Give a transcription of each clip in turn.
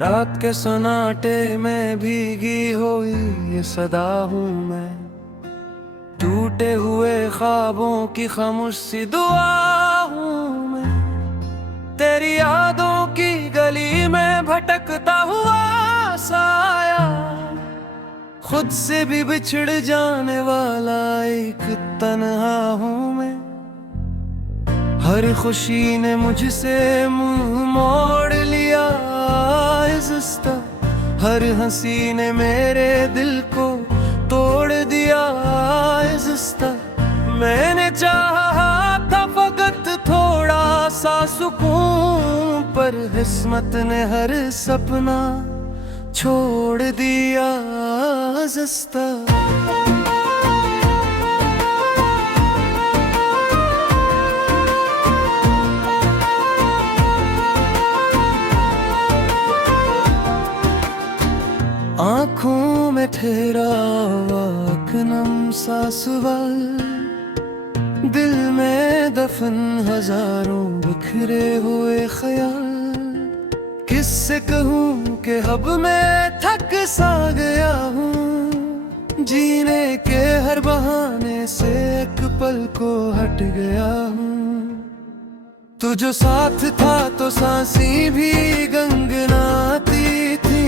रात के सन्नाटे में भीगी हुई ये सदा हूँ मैं, टूटे हुए ख्वाबों की खामोश सी दुआ हूँ मैं। तेरी यादों की गली में भटकता हुआ साया, खुद से भी बिछड़ जाने वाला एक तन्हा हूँ मैं। हर खुशी ने मुझसे मुंह मोड़ लिया इज़्ज़ता, हर हंसी ने मेरे दिल को तोड़ दिया इज़्ज़ता। मैंने चाहा था फकत थोड़ा सा सुकून, पर किस्मत ने हर सपना छोड़ दिया इज़्ज़ता। आँखों में ठहरा हुआ एक नम सा सवाल, दिल में दफन हजारों बिखरे हुए ख्याल। किससे कहूँ कि अब मैं थक सा गया हूँ, जीने के हर बहाने से एक पल को हट गया हूँ। तू जो साथ था तो सांसें भी गंगनाती थी,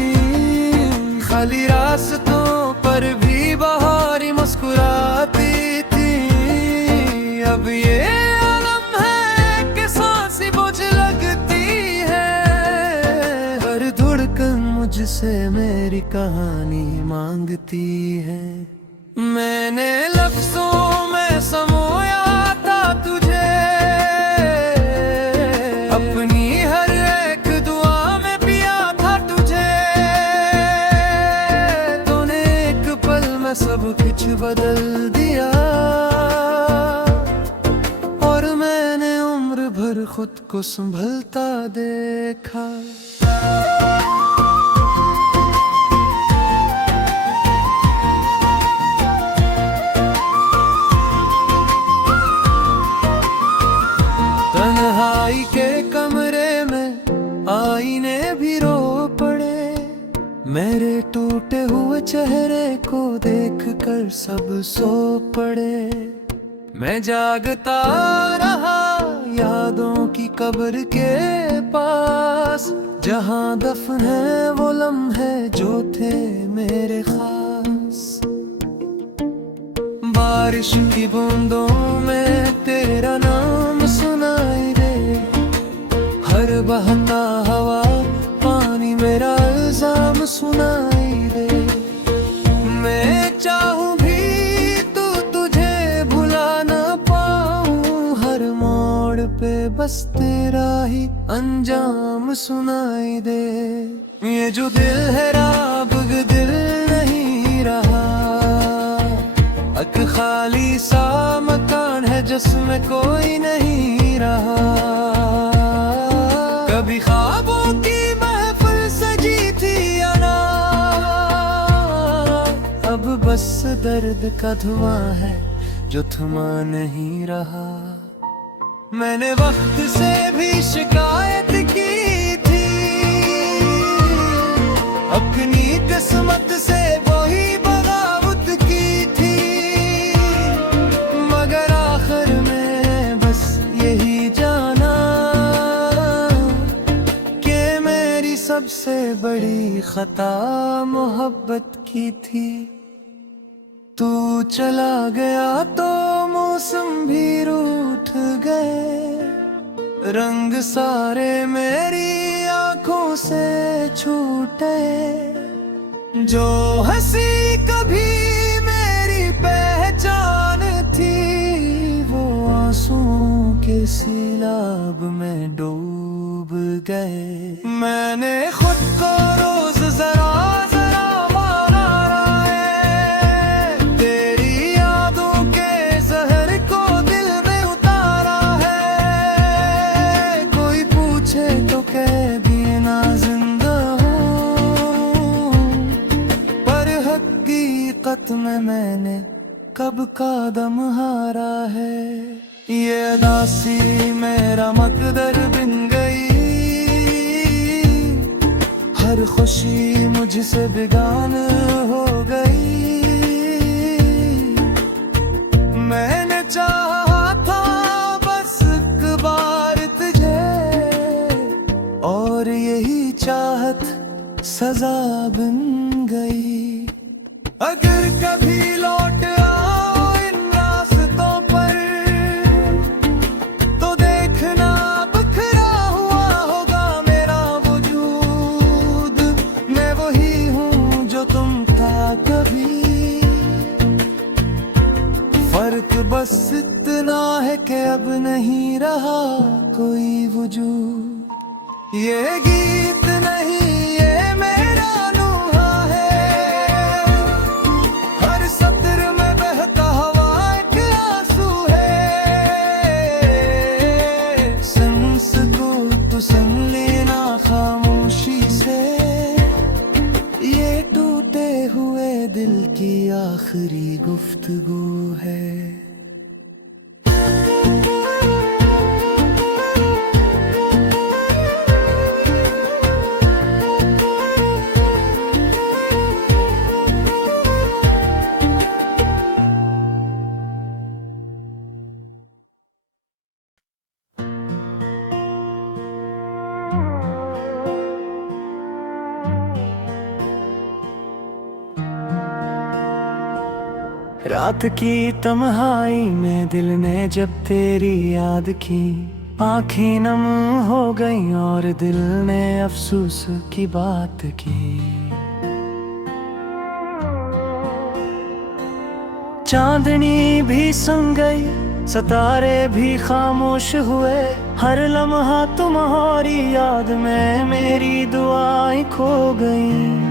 खाली रास्तों पर भी बहारी मुस्कुराती थी। अब ये आलम है कि सांसें बोझ लगती है, हर धड़कन मुझसे मेरी कहानी मांगती है। मैंने लफ्जों में समोया था तुझे, अपनी हर एक दुआ में पिया था तुझे। तूने एक पल में सब कुछ बदल दिया, और मैंने उम्र भर खुद को संभलता देखा। तन्हाई के कमरे में आईने भी रो पड़े, मेरे टूटे हुए चेहरे को देख कर सब सो पड़े। मैं जागता रहा यादों की कब्र के पास, जहां दफन है वो लम्हे जो थे मेरे खास। बारिश की बूंदों में तेरा नाम सुनाई दे, हर बहता हवा पानी मेरा इल्जाम सुनाई दे। मैं चाहूं भी तो तुझे भुला ना पाऊं, हर मोड़ पे बस तेरा ही अंजाम सुनाई दे। ये जो दिल है राब दिल नहीं रहा, एक खाली सा मकान है जिसमें कोई नहीं रहा। कभी ख्वाबों की महफिल सजी थी या ना, अब बस दर्द का धुआं है जो थमा नहीं रहा। मैंने वक्त से भी शिकायत की थी, अपनी किस्मत से वही बगावत की थी। मगर आखिर में बस यही जाना कि मेरी सबसे बड़ी खता मोहब्बत की थी। तू चला गया तो मौसम भी रूठ गए, रंग सारे मेरी आंखों से छूटे। जो हंसी कभी मेरी पहचान थी, वो आंसुओं के सैलाब में डूब गए। मैंने खुद को रोज जरा जरा मारा है, तेरी यादों के जहर को दिल में उतारा है। कोई पूछे तो कह देना जिंदा हूँ, पर हकीकत में मैंने कब का दम हारा है। ये दासी मेरा मकदर बिन गई, हर खुशी मुझसे बेगान हो गई। मैंने चाहा था बस एक बार तुझे, और यही चाहत सजा बन गई। अगर कभी लौट आओ इन रास्तों पर, तो देखना बिखरा हुआ होगा मेरा वजूद। मैं वही हूँ जो तुम था कभी, फर्क बस इतना है कि अब नहीं रहा कोई वजूद। ये गीत नहीं ये मेरा नुहा है, हर सत्र में बहता हवा एक आंसू है। सुन सको तो सुन लेना खामोशी से, ये टूटे हुए दिल की आखिरी गुफ्तगू है। रात की तन्हाई में दिल ने जब तेरी याद की, आंखें नम हो गई और दिल ने अफसोस की बात की। चांदनी भी सम गई, सितारे भी खामोश हुए, हर लम्हा तुम्हारी याद में मेरी दुआएं खो गई।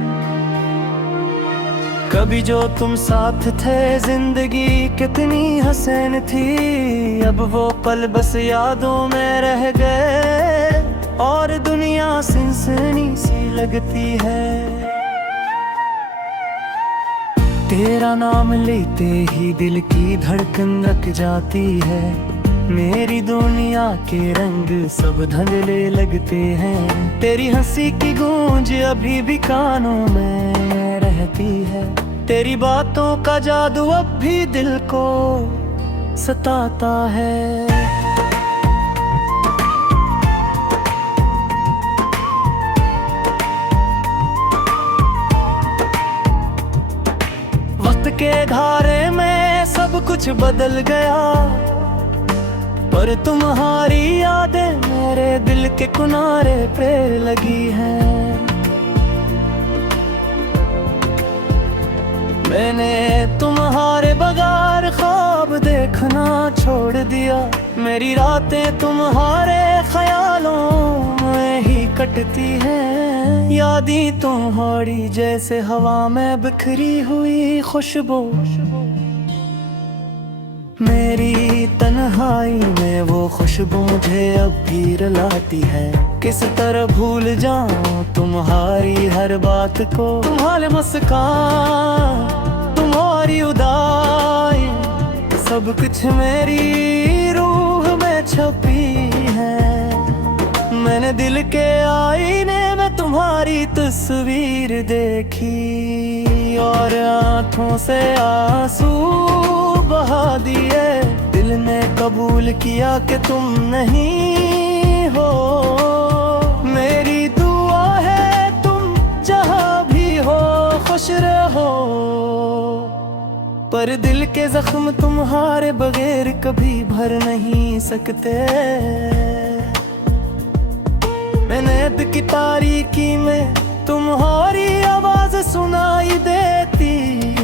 कभी जो तुम साथ थे जिंदगी कितनी हसीन थी, अब वो पल बस यादों में रह गए और दुनिया सनसनी सी लगती है। तेरा नाम लेते ही दिल की धड़कन रख जाती है, मेरी दुनिया के रंग सब धुंधले लगते हैं। तेरी हंसी की गूंज अभी भी कानों में रहती है, तेरी बातों का जादू अब भी दिल को सताता है। वक्त के धारे में सब कुछ बदल गया, पर तुम्हारी यादें मेरे दिल के किनारे पे लगी हैं। मैंने तुम्हारे बगैर ख्वाब देखना छोड़ दिया, मेरी रातें तुम्हारे ख्यालों में ही कटती हैं। यादें तुम्हारी जैसे हवा में बिखरी हुई खुशबू, मेरी तन्हाई में वो खुशबू मुझे अब भी रुलाती है। किस तरह भूल जाऊं तुम्हारी हर बात को, तुम्हारे मुस्कान तुम्हारी उदाई सब कुछ मेरी रूह में छपी है। मैंने दिल के आईने में तुम्हारी तस्वीर देखी और आंखों से आंसू बहा दिए। दिल ने कबूल किया कि तुम नहीं हो, मेरी दुआ है तुम जहाँ भी हो खुश रहो। पर दिल के जख्म तुम्हारे बगैर कभी भर नहीं सकते। मैंने की तारीकी में तुम्हारी आवाज सुनाई देती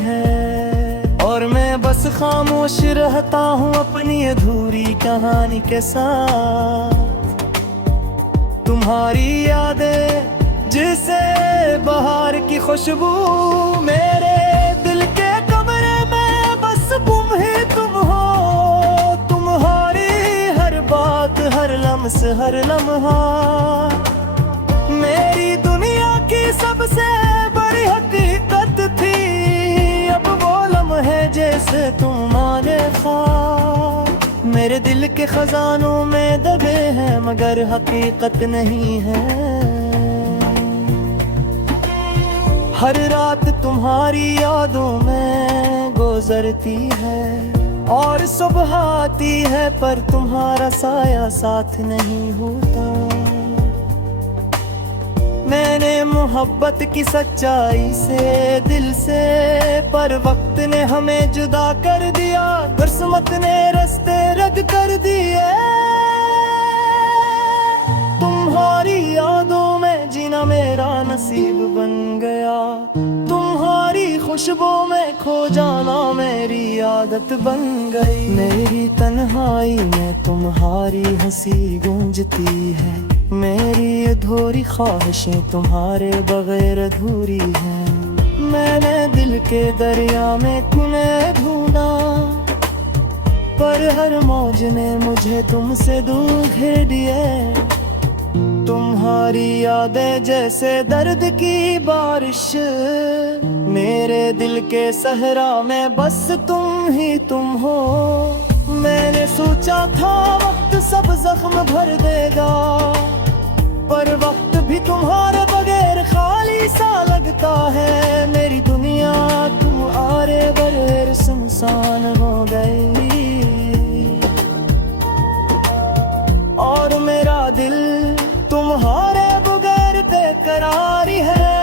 है, और मैं बस खामोश रहता हूँ अपनी अधूरी कहानी के साथ। तुम्हारी यादें जैसे बहार की खुशबू, मेरे दिल के कमरे में बस तुम ही तुम हो। तुम्हारी हर बात हर लम्स हर लम्हा मेरी दुनिया की सबसे बड़ी हकीकत थी। अब वो लम्हे जैसे तुम आगे ख्वाब मेरे दिल के खजानों में दबे हैं, मगर हकीकत नहीं है। हर रात तुम्हारी यादों में गुजरती है, और सुबह आती है पर तुम्हारा साया साथ नहीं होता। मैंने मोहब्बत की सच्चाई से दिल से, पर वक्त ने हमें जुदा कर दिया, किस्मत ने रास्ते रद्द कर दिए। तुम्हारी यादों में जीना मेरा नसीब बन गया, तुम्हारी खुशबू में खो जाना मेरी आदत बन गई। मेरी तन्हाई में तुम्हारी हंसी गूंजती है, मेरी अधूरी ख्वाहिशें तुम्हारे बगैर अधूरी हैं। मैंने दिल के दरिया में तुम्हें ढूंढा, पर हर मौज ने मुझे तुमसे दूर घेर दिए। तुम्हारी यादें जैसे दर्द की बारिश, मेरे दिल के सहरा में बस तुम ही तुम हो। मैंने सोचा था वक्त सब जख्म भर देगा, पर वक्त भी तुम्हारे बगैर खाली सा लगता है। मेरी दुनिया तुम आरे बगैर सुनसान हो गई, और मेरा दिल तुम्हारे बगैर बेकरारी है।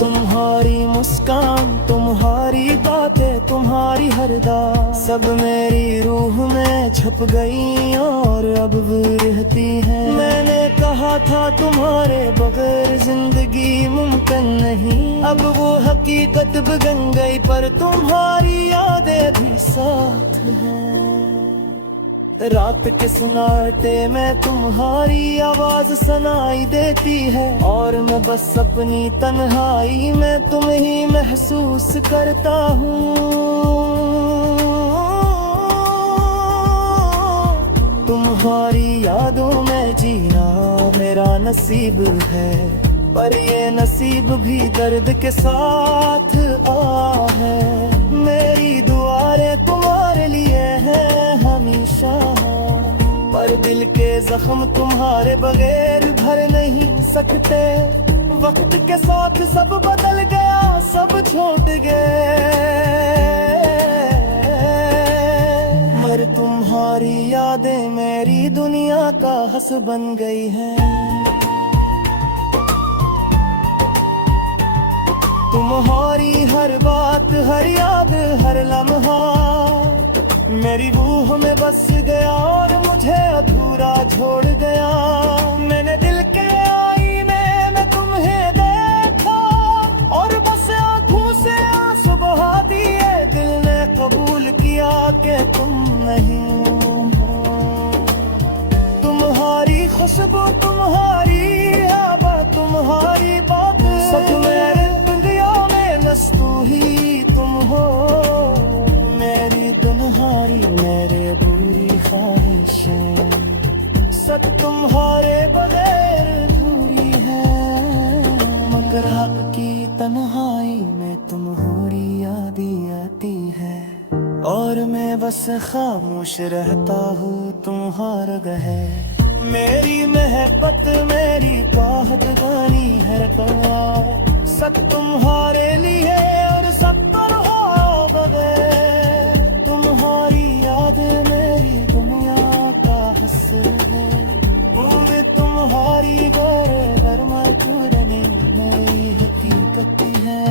तुम्हारी मुस्कान, तुम्हारी बातें, तुम्हारी हर बात सब मेरी रूह में छप गई और अब वो रहती है। मैंने कहा था तुम्हारे बगैर जिंदगी मुमकिन नहीं, अब वो हकीकत बन गई, पर तुम्हारी यादें भी साथ हैं। रात के सन्नाटे में तुम्हारी आवाज सुनाई देती है, और मैं बस अपनी तन्हाई में तुम ही महसूस करता हूँ। तुम्हारी यादों में जीना मेरा नसीब है, पर ये नसीब भी दर्द के साथ आ है। मेरी दुआएं तुम्हारे लिए हैं हमेशा, पर दिल के जख्म तुम्हारे बगैर भर नहीं सकते। वक्त के साथ सब बदल गया, सब छोड़ गए, मगर तुम्हारी यादें मेरी दुनिया का हंस बन गई हैं। तुम्हारी हर बात, हर याद, हर लम्हा मेरी रूह में बस गया और मुझे अधूरा छोड़ गया। मैंने दिल के आईने में तुम्हें देखा और बस आंखों से आंसू बहा दिए। दिल ने कबूल किया कि तुम नहीं हो। तुम्हारी खुशबू, तुम्हारी हवा, तुम्हारी बात, सब मेरे तू ही तुम हो। मेरी तुम्हारी, मेरे बुरी ख्वाहिशें सब तुम्हारे बगैर अधूरी है, मगर हक की तन्हाई में तुम्हारी यादें आती है, और मैं बस खामोश रहता हूँ तुम्हारे गहे। मेरी महबत, मेरी बात गानी है सब तुम्हारे लिए और सब पर हो बगैर। तुम्हारी याद मेरी दुनिया का हस्र है, पूरे तुम्हारी गोरे गर्मा चूरने मेरी हकीकत है।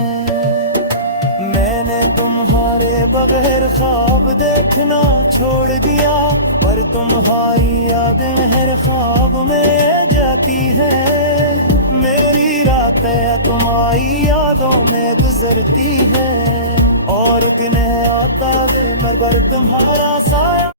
मैंने तुम्हारे बगैर ख्वाब देखना छोड़ दिया, पर तुम्हारी यादें हर ख्वाब में जाती है। मेरी रातें तुम्हारी यादों में गुजरती है, और दिन आता है मगर तुम्हारा साया